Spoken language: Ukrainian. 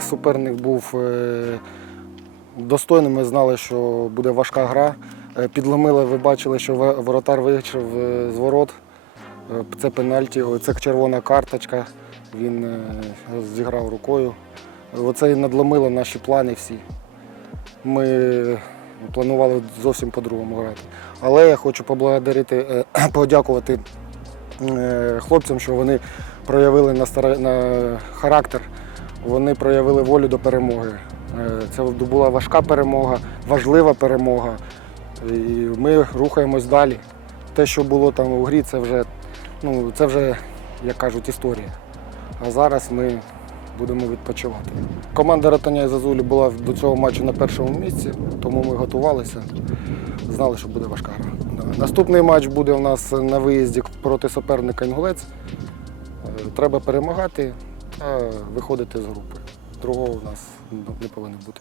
Суперник був е, достойним. Ми знали, що буде важка гра. Е, Підломили, ви бачили, що воротар вийшов е, з ворот. Це пенальті, це червона карточка. Він зіграв рукою. Оце і надломило наші плани всі. Ми планували зовсім по-другому грати. Але я хочу поблагодарити, подякувати хлопцям, що вони проявили на характер, вони проявили волю до перемоги. Е, Це була важка перемога, важлива перемога. І ми рухаємось далі. Те, що було там у грі, це вже, ну, це вже, як кажуть, історія. А зараз ми будемо відпочивати. Команда Ротаня і Зазулі була до цього матчу на першому місці, тому ми готувалися, знали, що буде важка гра. Наступний матч буде у нас на виїзді проти суперника Інгулець. Е, Треба перемагати та виходити з групи. Другого у нас не повинно бути.